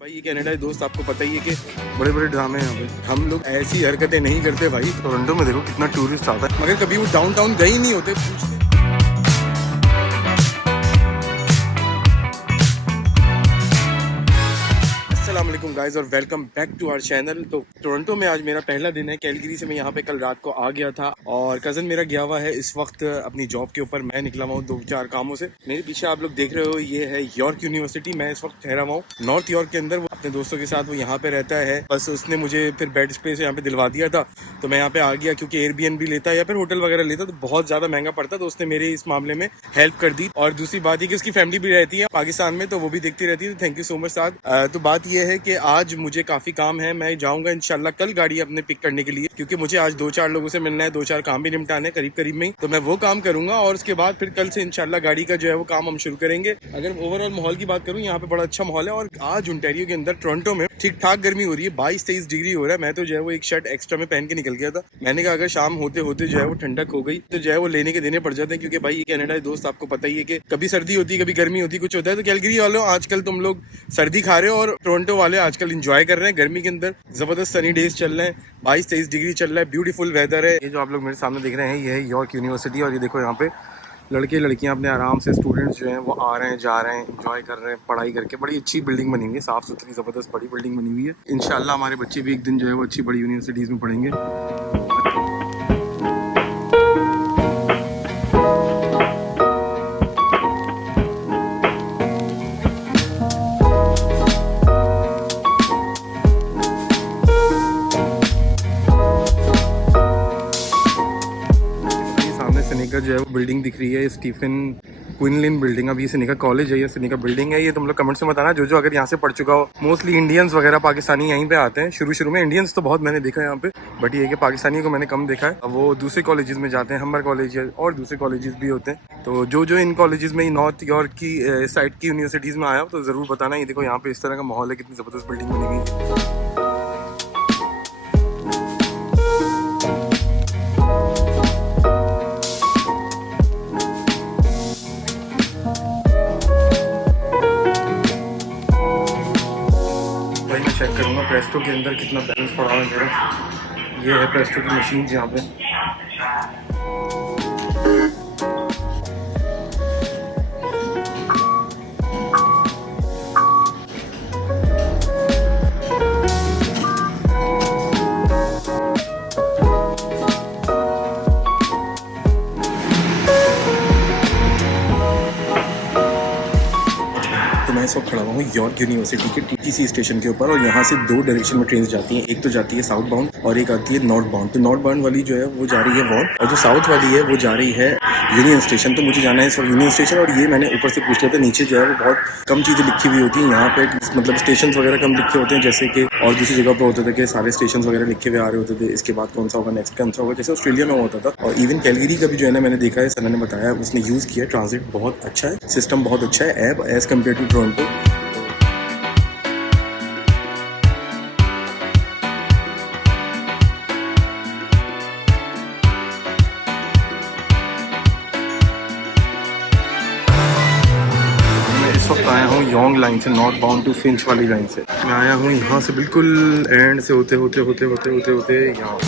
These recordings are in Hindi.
भाई ये कनाडा है दोस्त, आपको पता ही है कि बड़े बड़े ड्रामे हैं यहाँ पे। हम लोग ऐसी हरकतें नहीं करते भाई। टोरंटो में देखो कितना टूरिस्ट आता है, मगर कभी वो डाउनटाउन गए ही नहीं होते। अस्सलामुअलैकुम गाइस और welcome back to our channel. तो टोरंटो में आज मेरा पहला दिन है। कैलगरी से मैं यहाँ पे कल रात को आ गया था और कज़न मेरा गया हुआ है इस वक्त अपनी जॉब के ऊपर। मैं निकला हुआ हूँ 2-4 कामों से। मेरे पीछे आप लोग देख रहे हो ये है यॉर्क यूनिवर्सिटी। मैं इस वक्त ठहरा हुआ हूँ नॉर्थ यॉर्क के अंदर। वो अपने दोस्तों के साथ वो यहाँ पे रहता है। बस उसने मुझे फिर बेड स्पेस यहाँ पे दिलवा दिया था तो मैं यहाँ पे आ गया, क्योंकि एयरबीएनबी लेता या फिर होटल वगैरह लेता तो बहुत ज़्यादा महंगा पड़ता। तो उसने मेरे इस मामले में हेल्प कर दी। और दूसरी बात ये कि उसकी फैमिली भी रहती है पाकिस्तान में, तो वो भी देखती रहती है। तो थैंक यू सो मच साथ। तो बात यह है कि आज मुझे काफी काम है। मैं जाऊंगा इंशाल्लाह कल गाड़ी अपने पिक करने के लिए, क्योंकि मुझे आज 2-4 लोगों से मिलना है, 2-4 काम भी निपटाने करीब करीब में ही। तो मैं वो काम करूंगा और उसके बाद फिर कल से इंशाल्लाह गाड़ी का जो है वो काम हम शुरू करेंगे। अगर ओवरऑल माहौल की बात करूं, यहाँ पे बड़ा अच्छा माहौल है। और आज ओंटारियो के अंदर टोरंटो में ठीक ठाक गर्मी हो रही है, 22-23 डिग्री हो रहा है। मैं तो जो है वो एक शर्ट एक्स्ट्रा में पहन के निकल गया था। मैंने कहा अगर शाम होते होते जो है वो ठंडक हो गई तो जो है वो लेने के देने पड़ जाते हैं, क्योंकि भाई ये कनाडा है दोस्त, आपको पता ही है कि कभी सर्दी होती है कभी गर्मी होती है, कुछ होता है। तो कैलगरी वालों आजकल तुम लोग सर्दी खा रहे हो और टोरंटो वाले आजकल इंजॉय कर रहे हैं गर्मी के अंदर। जबरदस्त सनी डेज चल रहे हैं, 22-23 डिग्री चल रहा है, ब्यूटीफुल वेदर है। ये जो आप लोग मेरे सामने देख रहे हैं ये है यॉर्क यूनिवर्सिटी। और ये देखो यहाँ पे लड़के लड़कियां अपने आराम से, स्टूडेंट्स जो हैं वो आ रहे हैं जा रहे हैं, एंजॉय कर रहे हैं पढ़ाई करके। बड़ी अच्छी बिल्डिंग बनी हुई है, साफ सुथरी जबरदस्त बड़ी बिल्डिंग बनी हुई है। इंशाल्लाह हमारे बच्चे भी एक दिन जो है वो अच्छी बड़ी यूनिवर्सिटीज़ में पढ़ेंगे। सेनेका जो है वो बिल्डिंग दिख रही है, स्टीफन क्विनलिन बिल्डिंग। अब ये सेनेका कॉलेज है, ये सेनेका बिल्डिंग है। ये तुम लोग कमेंट्स में बताना जो अगर यहाँ से पढ़ चुका हो। मोस्टली इंडियंस वगैरह पाकिस्तानी यहीं पे आते हैं शुरू में। इंडियंस तो बहुत मैंने देखा है यहाँ पे, बट ये कि पाकिस्तानी को मैंने कम देखा है। अब वो दूसरे कॉलेजेस में जाते हैं, हम्बर कॉलेज और दूसरे कॉलेजेस भी होते हैं। तो जो इन कॉलेजेस में नॉर्थ यॉर्क की साइड की यूनिवर्सिटीज़ में आया हो तो ज़रूर बताना। ये देखो यहाँ पे इस तरह का माहौल है, कितनी ज़बरदस्त बिल्डिंग बनी हुई है। चेक करूंगा प्रेस्टो के अंदर कितना बैलेंस पड़ा है मेरा। ये है प्रेस्टो की मशीन यहाँ पे। मैं इस वक्त खड़ा हुआ हूँ यॉर्क यूनिवर्सिटी के टीटीसी स्टेशन के ऊपर। और यहाँ से 2 डायरेक्शन में ट्रेन जाती हैं। एक तो जाती है साउथ बाउंड और एक आती है नॉर्थ बाउंड। तो नॉर्थ बाउंड वाली जो है वो जा रही है वॉन, और जो साउथ वाली है वो जा रही है यूनियन स्टेशन। तो मुझे जाना है इस वक्त यूनियन स्टेशन। और ये मैंने ऊपर से पूछ लिया था, नीचे जो है वो बहुत कम चीज़ें लिखी हुई होती हैं यहाँ पे, मतलब स्टेशन वगैरह कम लिखे होते हैं, जैसे कि और दूसरी जगह पर होता था कि सारे स्टेशन वगैरह लिखे हुए आ रहे होते थे, इसके बाद कौन सा होगा, नेक्स्ट कौन सा होगा, जैसे ऑस्ट्रेलिया में होता था। और इवन कैलगरी का भी जो है ना मैंने देखा है, सना ने बताया उसने यूज़ किया। ट्रांजिट बहुत अच्छा है, सिस्टम बहुत अच्छा है ऐप एज़ कम्पेयर टू टोरंटो। इस वक्त आया हूँ योंग लाइन से, नॉर्थ बाउंड टू फिंच वाली लाइन से। मैं आया हूँ यहाँ से बिल्कुल एंड से होते होते यहाँ।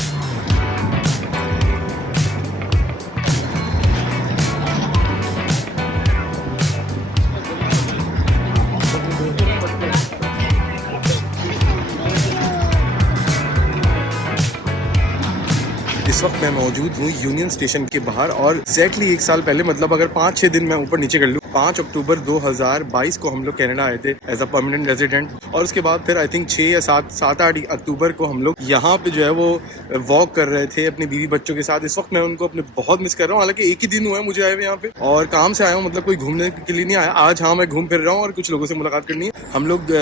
इस वक्त मैं मौजूद हूँ यूनियन स्टेशन के बाहर। और एग्जैक्टली 1 साल पहले, मतलब अगर 5-6 दिन मैं ऊपर नीचे कर लूँ, 5 अक्टूबर 2022 को हम लोग कनाडा आए थे एज अ परमानेंट रेजिडेंट। और उसके बाद फिर आई थिंक 6 या 7-8 अक्टूबर को हम लोग यहाँ पे जो है वो वॉक कर रहे थे अपनी बीवी बच्चों के साथ। इस वक्त मैं उनको अपने बहुत मिस कर रहा हूँ। हालांकि एक ही दिन हुआ है मुझे आए हुए यहाँ पे और काम से आया हूँ, मतलब कोई घूमने के लिए नहीं आया आज। हाँ मैं घूम फिर रहा हूँ और कुछ लोगों से मुलाकात करनी है। हम लोग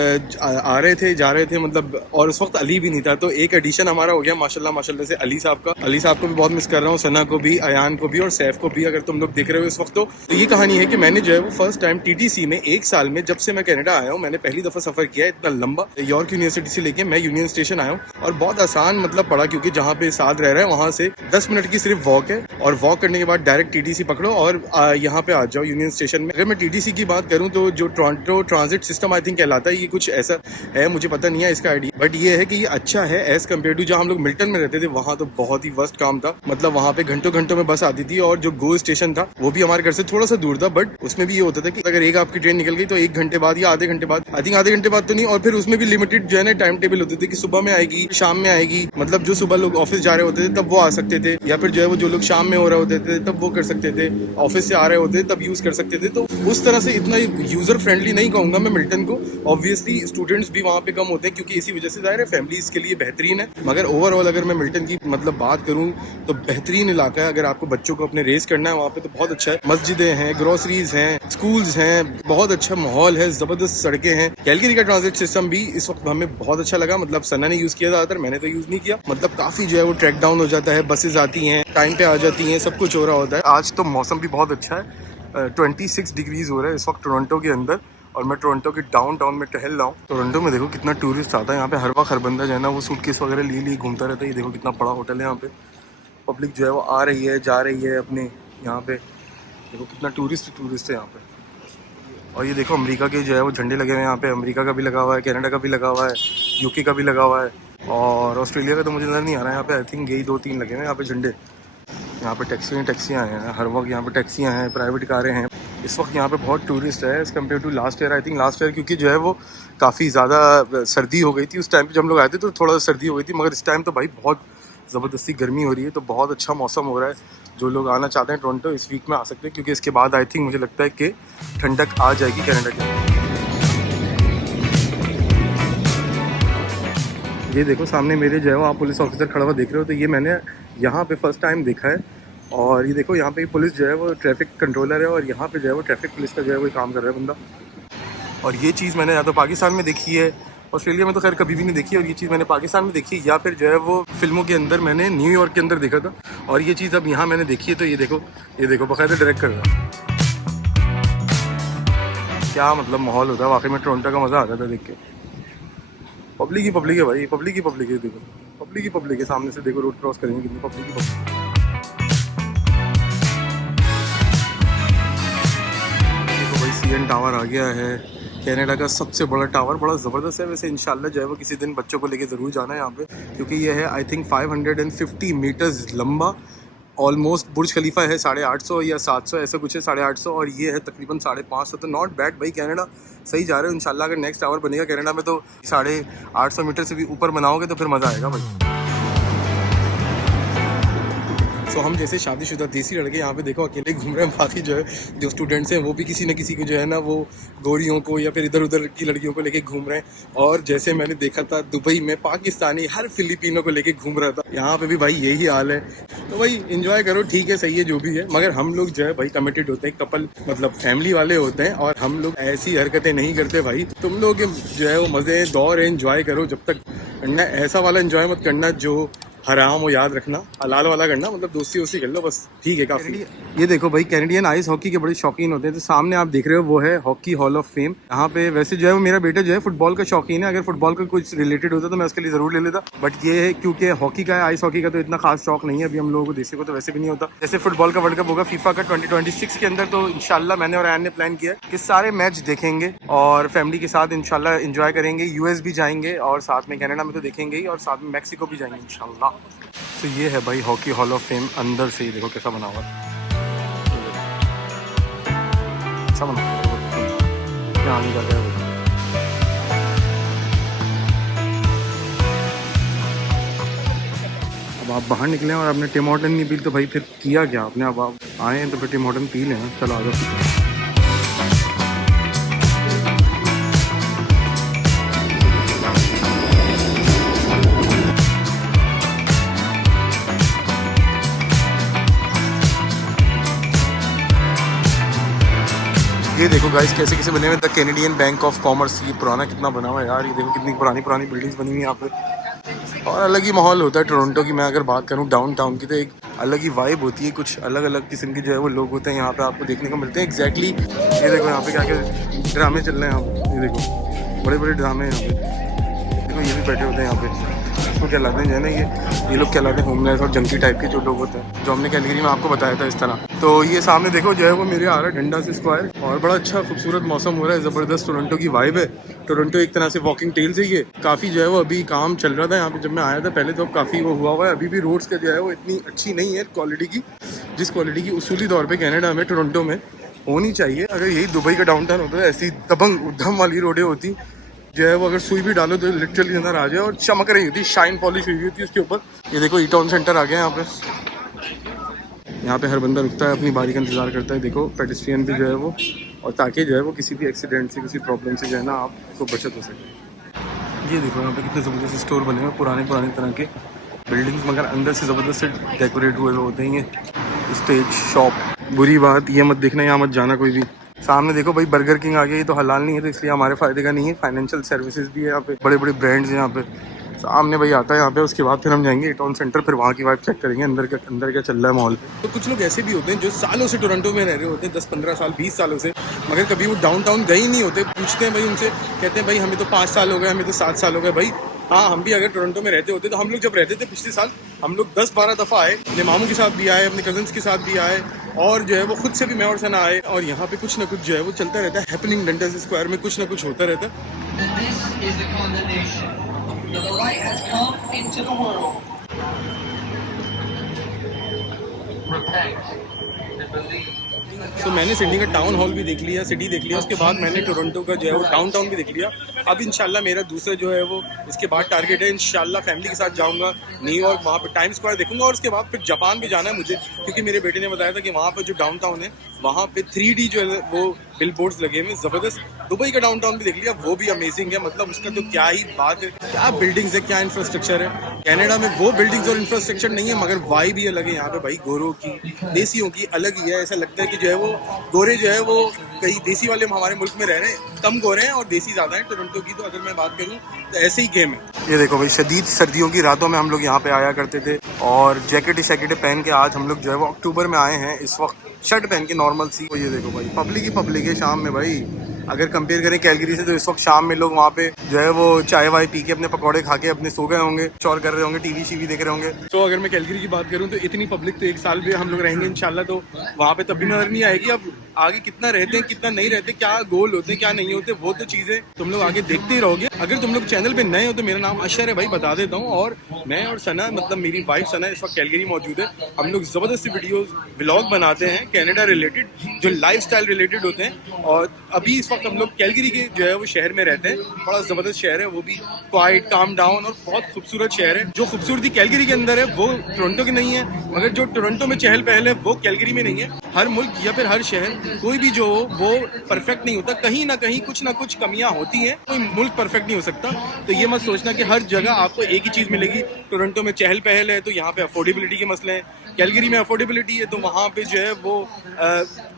आ रहे थे जा रहे थे मतलब, और उस वक्त अली भी नहीं था। तो एक एडिशन हमारा हो गया माशाल्लाह से अली साहब का। अली साहब को भी बहुत मिस कर रहा हूँ, सना को भी, अयान को भी और सैफ को भी। अगर तुम लोग देख रहे हो इस वक्त तो ये कहानी है कि मैंने जो है है वो फर्स्ट टाइम टीटीसी में एक साल में जब से मैं कनाडा आया हूँ मैंने पहली दफा सफर किया है इतना लंबा। यॉर्क यूनिवर्सिटी से लेके मैं यूनियन स्टेशन आया हूँ और बहुत आसान मतलब पड़ा क्योंकि जहाँ पे साथ रह रहे हैं वहाँ से 10 मिनट की सिर्फ वॉक है और वॉक करने के बाद डायरेक्ट टीटीसी पकड़ो और यहाँ पे आ जाओ यूनियन स्टेशन में। अगर मैं टीटीसी की बात करूँ तो जो Toronto transit system I think कहलाता है, ये कुछ ऐसा है, मुझे पता नहीं है इसका आइडिया, बट ये है कि ये अच्छा है एज कम्पेयर टू जहाँ हम लोग मिल्टन में रहते थे। वहाँ तो बहुत ही वर्स्ट काम था, मतलब वहाँ पे घंटों घंटों में बस आती थी और जो गो स्टेशन था वो भी हमारे घर से थोड़ा सा दूर था, बट उसमें भी ये होता था कि अगर एक आपकी ट्रेन निकल गई तो 1 घंटे बाद या आधे घंटे बाद, आई थिंक आधे घंटे बाद तो नहीं, और फिर उसमें भी लिमिटेड जो है ना टाइम टेबल होते थे कि सुबह में आएगी शाम में आएगी, मतलब जो सुबह लोग ऑफिस जा रहे होते थे तब वो आ सकते थे, या फिर जो है वो जो लोग शाम में हो रहे होते थे तब वो कर सकते थे, ऑफिस से आ रहे होते तब यूज कर सकते थे। तो उस तरह से इतना यूजर फ्रेंडली नहीं कहूंगा मैं मिल्टन को। ऑब्वियसली स्टूडेंट्स भी वहाँ पे कम होते हैं क्योंकि इसी वजह से जाहिर है फैमिलीज के लिए बेहतरीन है, मगर ओवरऑल अगर मैं मिल्टन की मतलब बात करूँ तो बेहतरीन इलाका है। अगर आपको बच्चों को अपने रेस करना है वहाँ पे तो बहुत अच्छा है, मस्जिदें हैं, ग्रोसरीज हैं, स्कूल्स हैं, बहुत अच्छा माहौल है, जबरदस्त सड़कें हैं। कैलगरी का ट्रांजिट सिस्टम भी इस वक्त हमें बहुत अच्छा लगा, मतलब सन्ना ने यूज किया ज्यादातर, मैंने तो यूज नहीं किया। मतलब काफी जो है वो ट्रैक डाउन हो जाता है, बसेज आती हैं टाइम पे आ जाती हैं, सब कुछ हो रहा होता है। आज तो मौसम भी बहुत अच्छा है, 26 डिग्रीज हो रहा है इस वक्त टोरंटो के अंदर और मैं टोरंटो के डाउनटाउन में टहल रहा हूँ। टोरंटो में देखो कितना टूरिस्ट आता है यहाँ पे, हर वक्त हर बंदा जो है ना वो सूटकेस वगैरह लिए घूमता रहता है। ये देखो कितना बड़ा होटल है यहाँ पे, पब्लिक जो है वो आ रही है जा रही है अपने यहाँ पे, देखो कितना टूरिस्ट है यहाँ पे। और ये देखो अमेरिका के जो है वो झंडे लगे हुए हैं यहाँ पे, अमेरिका का भी लगा हुआ है, कनाडा का भी लगा हुआ है, यूके का भी लगा हुआ है और ऑस्ट्रेलिया का तो मुझे नजर नहीं आ रहा है यहाँ पे। आई थिंक यही 2-3 लगे हुए हैं यहाँ पे झंडे। यहाँ पे टैक्सियाँ हैं, हर वक्त यहाँ पे टैक्सियाँ हैं, प्राइवेट कारें हैं। इस वक्त यहाँ पे बहुत टूरिस्ट है as compared to last year. I think last year क्योंकि जो है वो काफ़ी ज़्यादा सर्दी हो गई थी उस टाइम पे जब हम लोग आए थे, तो थोड़ा सर्दी हो गई थी, मगर इस टाइम तो भाई बहुत ज़बरदस्ती गर्मी हो रही है, तो बहुत अच्छा मौसम हो रहा है। जो लोग आना चाहते हैं टोरंटो इस वीक में आ सकते हैं क्योंकि इसके बाद आई थिंक मुझे लगता है कि ठंडक आ जाएगी कनाडा के अंदर। ये देखो सामने मेरे जो है वो आप पुलिस ऑफिसर खड़ा हुआ देख रहे हो, तो ये मैंने यहाँ पे फर्स्ट टाइम देखा है। और ये देखो यहाँ पे पुलिस जो है वो ट्रैफिक कंट्रोलर है और यहाँ पे जो है वो ट्रैफिक पुलिस का जो है वो काम कर रहा है बंदा। और ये चीज़ मैंने या तो पाकिस्तान में देखी है, ऑस्ट्रेलिया में तो खैर कभी भी नहीं देखी, और ये चीज़ मैंने पाकिस्तान में देखी या फिर जो है वो फिल्मों के अंदर मैंने न्यूयॉर्क के अंदर देखा था, और ये चीज़ अब यहाँ मैंने देखी है। तो ये देखो बाकायदा डायरेक्ट कर रहा है। क्या मतलब माहौल होता है वाकई में, टोरंटो का मज़ा आता था देख के। पब्लिक ही पब्लिक है भाई, पब्लिक ही पब्लिक है, देखो पब्लिक ही पब्लिक है। सामने से देखो रोड क्रॉस करेंगे कितनी पब्लिक ही पब्लिक। देखो भाई CN टावर आ गया है, कनाडा का सबसे बड़ा टावर, बड़ा ज़बरदस्त है। वैसे इंशाल्लाह जो है वो किसी दिन बच्चों को लेके ज़रूर जाना है यहाँ पे, क्योंकि ये है आई थिंक 550 मीटर्स लंबा, ऑलमोस्ट बुर्ज खलीफा है 850 या 700 ऐसा कुछ है, 850, और ये है तकरीबन 550। तो नॉट बैड भाई, कनाडा सही जा रहे हो। इंशाल्लाह अगर नेक्स्ट टावर बनेगा कनाडा में तो 850 मीटर से भी ऊपर बनाओगे तो फिर मज़ा आएगा भाई। सो हम जैसे शादीशुदा देसी लड़के यहाँ पे देखो अकेले घूम रहे हैं, बाकी जो है जो स्टूडेंट्स हैं वो भी किसी न किसी को जो है ना वो गोरियों को या फिर इधर उधर की लड़कियों को लेके घूम रहे हैं। और जैसे मैंने देखा था दुबई में पाकिस्तानी हर फिलिपिनो को लेके घूम रहा था, यहाँ पे भी भाई यही हाल है। तो भाई इंजॉय करो, ठीक है, सही है जो भी है, मगर हम लोग जो है भाई कमिटेड होते हैं, कपल मतलब फैमिली वाले होते हैं, और हम लोग ऐसी हरकतें नहीं करते भाई। तुम लोग जो है वो मज़े दौर एंजॉय करो, जब तक करना ऐसा वाला एंजॉय मत करना जो हराम हो, याद रखना, हलाल वाला करना, मतलब दोस्ती वोस्ती कर लो बस, ठीक है काफी। ये देखो भाई कैनेडियन आइस हॉकी के बड़े शौकीन होते हैं, तो सामने आप देख रहे हो वो है हॉकी हॉल ऑफ फेम। यहाँ पे वैसे जो है वो मेरा बेटा जो है फुटबॉल का शौकीन है, अगर फुटबॉल का कुछ रिलेटेड होता तो मैं उसके लिए जरूर ले लेता, बट ये है क्योंकि हॉकी का है, आइस हॉकी का तो इतना खास शौक नहीं है अभी हम लोगों को, देसी को तो वैसे भी नहीं होता। जैसे फुटबॉल का वर्ल्ड कप होगा फीफा का 2026 के अंदर, तो इंशाल्लाह मैंने और आयन ने प्लान किया है कि सारे मैच देखेंगे और फैमिली के साथ इंशाल्लाह एंजॉय करेंगे। यूएस भी जाएंगे और साथ में कनाडा में तो देखेंगे ही, और साथ में मैक्सिको भी जाएंगे इंशाल्लाह। तो ये है भाई हॉकी हॉल ऑफ फेम, अंदर से ही देखो कैसा बना हुआ है, अच्छा बना हुआ है, यहाँ नहीं जाता है। अब आप बाहर निकले और आपने टिम हॉर्टन नहीं पी तो भाई फिर किया क्या आपने, अब आप आए हैं तो फिर टिम हॉर्टन पी लें। चलो आ जाओ। ये देखो गाइस कैसे कैसे बने हुए the Canadian bank of commerce, ये पुराना कितना बना हुआ है यार। ये देखो कितनी पुरानी बिल्डिंग्स बनी हुई है यहाँ पे, और अलग ही माहौल होता है टोरंटो की। मैं अगर बात करूँ डाउनटाउन की तो एक अलग ही वाइब होती है, कुछ अलग अलग किस्म के जो है वो लोग होते हैं यहाँ पे आपको देखने को मिलते हैं। एग्जैक्टली ये देखो यहाँ पे क्या क्या ड्रामे चल रहे हैं यहाँ पे, ये देखो बड़े बड़े ड्रामे हैं यहाँ पे। देखो ये भी बैठे होते हैं यहाँ पे, इसको कहलाते हैं जो है ना ये लोग कहलाते हैं होमलेस और जंकी टाइप के जो लोग होते हैं, जो हमने कैलगरी में आपको बताया था इस तरह। तो ये सामने देखो जो है वो मेरे आ रहा है डंडा से स्क्वायर, और बड़ा अच्छा खूबसूरत मौसम हो रहा है, ज़बरदस्त टोरंटो की वाइब है। टोरंटो एक तरह से वॉकिंग टेल से ही है, काफ़ी जो है वो अभी काम चल रहा था यहाँ पे जब मैं आया था पहले, तो काफ़ी वो हुआ है। अभी भी रोड्स का जो है वो इतनी अच्छी नहीं है क्वालिटी की, जिस क्वालिटी की उसूली तौर पर कनाडा में टोरंटो में होनी चाहिए। अगर यही दुबई का डाउनटाउन होता है, ऐसी दबंग उद्धम वाली रोडें होती जो है वो, अगर सुई भी डालो तो लिटरली अंदर आ जाए, और चमक रही होती, शाइन पॉलिश हुई होती है उसके ऊपर। ये देखो ई टाउन सेंटर आ गया यहाँ पे, यहाँ पे हर बंदा रुकता है, अपनी बारी का इंतजार करता है। देखो पेडिस्ट्रियन भी जो है वो, और ताकि जो है वो किसी भी एक्सीडेंट से किसी प्रॉब्लम से जो है ना आपको बचत हो सके। ये देखो यहाँ पे कितने ज़बरदस्त स्टोर बने हुए पुराने तरह के बिल्डिंग्स, मगर अंदर से ज़बरदस्त से डेकोरेट हुए होते हैं। ये स्टेज शॉप, बुरी बात ये मत देखना, यहाँ मत जाना कोई भी। सामने देखो भाई बर्गर किंग आ गया, ये तो हलाल नहीं है तो इसलिए हमारे फायदे का नहीं है। फाइनेंशियल सर्विसेज भी है यहाँ पे, बड़े बड़े ब्रांड्स हैं यहाँ पे। सामने भाई आता है यहाँ पे, उसके बाद फिर हम जाएंगे टाउन सेंटर, फिर वहाँ की वाइब चेक करेंगे अंदर क्या चल रहा है माहौल पे। तो कुछ लोग ऐसे भी होते हैं जो सालों से टोरंटो में रह रहे होते हैं, 10-15 साल 20 सालों से, मगर कभी वो डाउनटाउन गए ही नहीं होते। पूछते हैं भाई उनसे, कहते हैं भाई हमें तो 5 साल हो गए, हमें तो 7 साल हो गए। भाई हाँ, हम भी अगर टोरंटो में रहते होते तो हम लोग जब रहते थे पिछले साल, हम लोग 10-12 दफ़ा आए, अपने मामू के साथ भी आए, अपने कजन्स के साथ भी आए, और जो है वो खुद से भी मैं और सना आए। और यहाँ पे कुछ ना कुछ जो है वो चलता रहता है हैपनिंग, डंडा स्क्वायर में कुछ ना कुछ होता रहता है। तो मैंने सिडनी का टाउन हॉल भी देख लिया, सिटी देख लिया, उसके बाद मैंने टोरंटो का जो है वो डाउनटाउन भी देख लिया। अब इंशाल्लाह मेरा दूसरा जो है वो इसके बाद टारगेट है, इंशाल्लाह फैमिली के साथ जाऊंगा न्यूयॉर्क, वहाँ पे टाइम स्क्वायर देखूंगा, और उसके बाद फिर जापान भी जाना है मुझे, क्योंकि मेरे बेटे ने बताया था कि वहाँ पर जो डाउनटाउन है वहाँ पे 3D जो है वो बिल बोर्ड्स लगे हुए ज़बरदस्त। दुबई का डाउनटाउन भी देख लिया, वो भी अमेजिंग है, मतलब उसका तो क्या ही बात है, क्या बिल्डिंग्स है, क्या इंफ्रास्ट्रक्चर है। कनाडा में वो बिल्डिंग्स और इंफ्रास्ट्रक्चर नहीं है, मगर वाइब भी अलग है यहाँ पे भाई, गोरों की देसियों की अलग ही है। ऐसा लगता है कि जो है वो गोरे जो है वो कई देसी वाले हमारे मुल्क में रह रहे हैं, कम गोरे हैं और देसी ज़्यादा हैं टोरंटो की। तो अगर मैं बात करूँ तो ऐसे ही गेम है। ये देखो भाई शदीद सर्दियों की रातों में हम लोग यहाँ पे आया करते थे, और जैकेट पहन के आज हम लोग जो है वो अक्टूबर में आए हैं, इस वक्त शर्ट पहन के नॉर्मल सी। ये देखो भाई पब्लिक ही पब्लिक है शाम में भाई। अगर कंपेयर करें कैलगरी से तो इस वक्त शाम में लोग वहाँ पे जो है वो चाय वाय पी के अपने पकौड़े खा के अपने सो गए होंगे, चौर कर रहे होंगे, टीवी देख रहे होंगे। तो अगर मैं कैलगरी की बात करूँ तो इतनी पब्लिक तो 1 साल भी हम लोग रहेंगे इंशाल्लाह, तो वहाँ पे तब भी नजर नहीं आएगी। अब आगे कितना रहते हैं कितना नहीं रहते, क्या गोल होते हैं क्या नहीं होते, वो तो चीज़ें तुम लोग आगे देखते ही रहोगे। अगर तुम लोग चैनल पे नए हो तो मेरा नाम अशर है भाई, बता देता हूँ। और मैं और सना, मतलब मेरी वाइफ सना इस वक्त कैलगरी मौजूद है। हम लोग ज़बरदस्त वीडियोस व्लॉग बनाते हैं कनाडा रिलेटेड, जो लाइफस्टाइल रिलेटेड होते हैं। और अभी इस वक्त हम लोग कैलगरी के जो है वो शहर में रहते हैं, बड़ा ज़बरदस्त शहर है, वो भी क्वाइट काम डाउन और बहुत खूबसूरत शहर है। जो खूबसूरती कैलगरी के अंदर है वो टोरंटो की नहीं है, मगर जो टोरंटो में चहल पहल है वो कैलगरी में नहीं है। हर मुल्क या फिर हर शहर कोई भी जो हो वो परफेक्ट नहीं होता, कहीं ना कहीं कुछ ना कुछ कमियां होती हैं, कोई मुल्क परफेक्ट नहीं हो सकता। तो ये मत सोचना कि हर जगह आपको एक ही चीज़ मिलेगी। टोरंटो में चहल पहल है तो यहाँ पे अफोर्डेबिलिटी के मसले हैं, कैलगरी में अफोर्डेबिलिटी है तो वहाँ पे जो है वो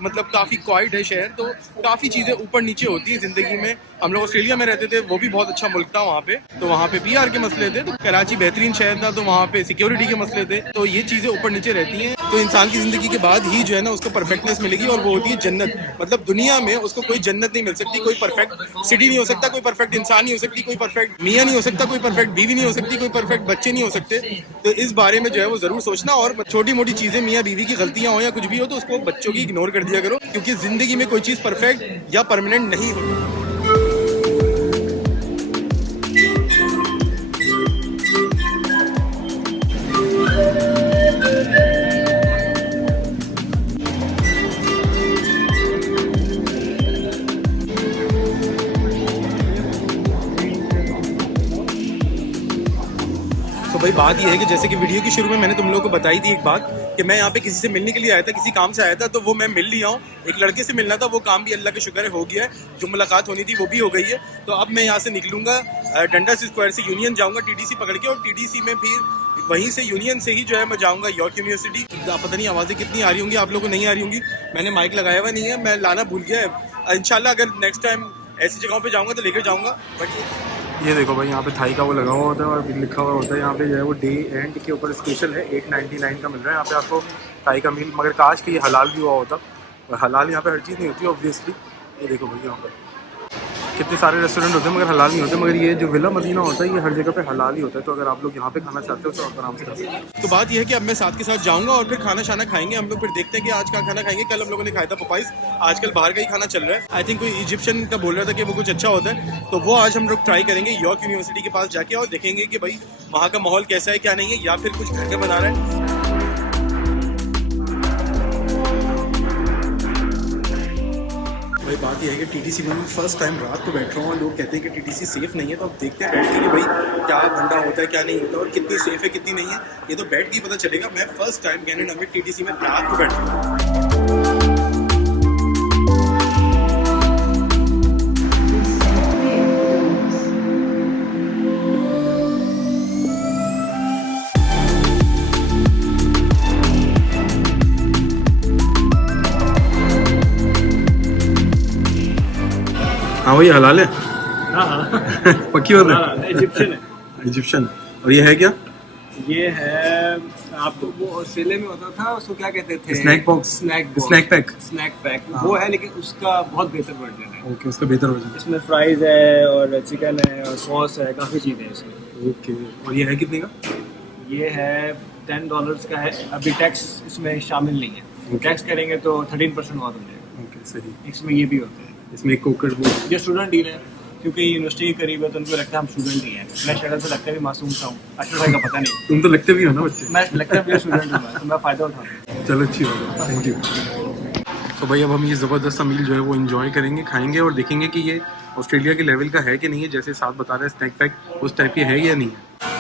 मतलब काफ़ी क्वाइट है शहर, तो काफ़ी चीज़ें ऊपर नीचे होती है ज़िंदगी में। हम लोग ऑस्ट्रेलिया में रहते थे, वो भी बहुत अच्छा मुल्क था वहाँ पे, तो वहाँ पे PR के मसले थे। तो कराची बेहतरीन शहर था तो वहाँ पे सिक्योरिटी के मसले थे। तो ये चीज़ें ऊपर नीचे रहती हैं। तो इंसान की ज़िंदगी के बाद ही जो है ना उसको परफेक्टनेस मिलेगी, और वो होती है जन्नत। मतलब दुनिया में उसको कोई जन्नत नहीं मिल सकती, कोई परफेक्ट सिटी नहीं हो सकता, कोई परफेक्ट इंसान नहीं हो सकती, कोई परफेक्ट मियाँ नहीं हो सकता, कोई परफेक्ट बीवी नहीं हो सकती, कोई परफेक्ट बच्चे नहीं हो सकते। तो इस बारे में जो है वो ज़रूर सोचना, और छोटी मोटी चीज़ें मियाँ बीवी की गलतियाँ हो या कुछ भी हो तो उसको बच्चों की इग्नोर कर दिया करो, क्योंकि ज़िंदगी में कोई चीज़ परफेक्ट या परमानेंट नहीं होती। तो भाई बात ये है कि जैसे कि वीडियो की शुरू में मैंने तुम लोगों को बताई थी एक बात, कि मैं यहाँ पे किसी से मिलने के लिए आया था, किसी काम से आया था, तो वो मैं मिल लिया हूँ। एक लड़के से मिलना था, वो काम भी अल्लाह के शुक्र है हो गया है, जो मुलाकात होनी थी वो भी हो गई है। तो अब मैं यहाँ से निकलूंगा, डंडा स्क्वायर से यूनियन जाऊँगा TTC पकड़ के, और TTC में फिर वहीं से यूनियन से ही जो है मैं जाऊँगा यॉर्क यूनिवर्सिटी। पता नहीं आवाज़ें कितनी आ रही होंगी, आप लोगों को नहीं आ रही होंगी, मैंने माइक लगाया हुआ नहीं है, मैं लाना भूल गया है। इंशाल्लाह अगर नेक्स्ट टाइम ऐसी जगहों पे जाऊँगा तो लेकर जाऊँगा। बट ये देखो भाई, यहाँ पे थाई का वो लगा हुआ होता है और लिखा हुआ होता है यहाँ पे जो है वो डे एंड के ऊपर स्पेशल है, 899 का मिल रहा है यहाँ पे आपको थाई का मील। मगर काश कि ये हलाल भी हुआ होता, और हलाल यहाँ पे हर चीज़ नहीं होती ऑब्वियसली। ये देखो भाई यहाँ पर कितने सारे रेस्टोरेंट होते हैं मगर हलाल नहीं होते, मगर ये जो विला मदीना होता है ये हर जगह पे हलाल ही होता है। तो अगर आप लोग यहाँ पे खाना चाहते हो तो आप आराम से खा सकते हो। तो बात ये है कि अब मैं साथ के साथ जाऊंगा और फिर खाना शाना खाएंगे हम लोग, फिर देखते हैं कि आज क्या खाना खाएंगे। कल हम लोगों ने खाया था पपाइस, आजकल बाहर का ही खाना चल रहा है। आई थिंक कोई इजिप्शियन का बोल रहा था कि वो कुछ अच्छा होता है, तो वो आज हम लोग ट्राई करेंगे यॉर्क यूनिवर्सिटी के पास जाके, और देखेंगे कि भाई वहाँ का माहौल कैसा है क्या नहीं है, या फिर कुछ घर का बना रहा है। भाई बात यह है कि टीटीसी में मैं फर्स्ट टाइम रात को बैठ रहा हूँ और लोग कहते हैं कि टीटीसी सेफ नहीं है, तो अब देखते हैं बैठ के कि भाई क्या धंधा होता है क्या नहीं होता और कितनी सेफ है कितनी नहीं है, ये तो बैठ के ही पता चलेगा। मैं फर्स्ट टाइम कैनेडा में टीटीसी में रात को बैठ रहा हूँ। हाँ वही हलाल है। हाँ हाँ पक्की बात है। इजिप्शियन है। इजिप्शियन। और ये है क्या? ये है आपको वो ऑस्ट्रेलिया में होता था, उसको क्या कहते थे? Snack box. Snack pack. Snack pack वो है, लेकिन उसका बहुत बेहतर वर्जन है। ओके, उसका बेहतर वर्जन। इसमें फ्राइज है और चिकन है और सॉस है, काफ़ी चीज़ें हैं इसमें। ओके, और ये है कितने का? ये है $10 का है। अभी टैक्स इसमें शामिल नहीं है, टैक्स करेंगे तो 13% और हो जाएगा। ओके सही। इसमें ये भी होता है। इसमें एक कोकर वो ये स्टूडेंट डील है, क्योंकि यूनिवर्सिटी के करीब है तो उनको लगता है हम स्टूडेंट ही हैं। मैं शक्ल से लगता भी मासूम सा हूँ, अशरफ भाई का पता नहीं। तुम तो लगते भी हो ना बच्चे। मैं लगता भी स्टूडेंट हूँ, तो मैं फ़ायदा उठाता हूँ। चलो अच्छी बात है, थैंक यू। तो भाई अब हम ये ज़बरदस्त सा मील जो है वो इन्जॉय करेंगे, खाएंगे और देखेंगे कि ये ऑस्ट्रेलिया के लेवल का है कि नहीं है। जैसे साथ बता रहे हैं स्नैक पैक, उस टाइप की है या नहीं है।